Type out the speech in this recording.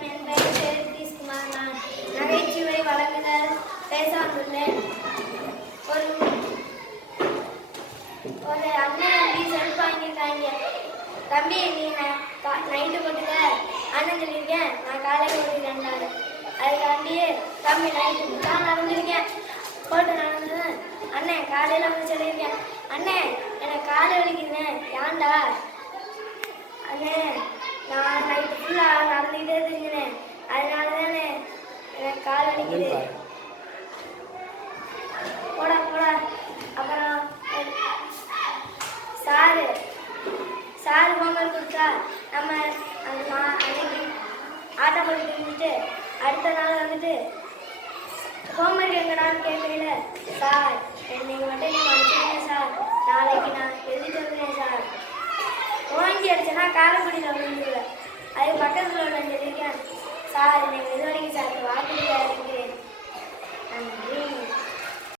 வணக்கம். என் பெயர் ஜெயதீஷ்குமார். நான் நகைச்சுவை வழங்குதல் பேச வந்துள்ளேன். ஒரு அண்ணன் தம்பி செருப்பு வாங்கியிருக்காங்க. தம்பி நீ நைட்டு போட்டுக்க அண்ணன் சொல்லியிருக்கேன், நான் காலையில் ஓட்டிக்கிறேன். அதுக்காண்டியே தம்பி நைட்டு தான் நடந்திருக்கேன். போட்டு நடந்தது அண்ணன் காலையில் வந்து சொல்லியிருக்கேன், அண்ணன் எனக்கு காலை வலிக்குதுண்ணே. ஏன்டா? அண்ணே நான் நைட்டு ஃபுல்லாக நடந்துக்கிட்டே தெரிஞ்சுனேன், அதனால தானே எனக்கு கால் வலிக்குது. போடா போடா. அப்புறம் சாரு ஹோம்ஒர்க் கொடுத்தா நம்ம அன்னைக்கு ஆட்டோ போட்டு இருந்துட்டு அடுத்த நாள் வந்துட்டு ஹோம்ஒர்க் எங்கடான்னு கேட்கல. சார் நீங்கள் மட்டும் நீங்கள் அனுப்பிச்சிடுங்க சார், நாளைக்கு நான் எழுதிட்டு வந்துடுறேன் சார். ஓங்கி அடிச்சேன்னா காரைக்குடியில் விழுந்துருவேன். அது பக்கத்தில் உள்ள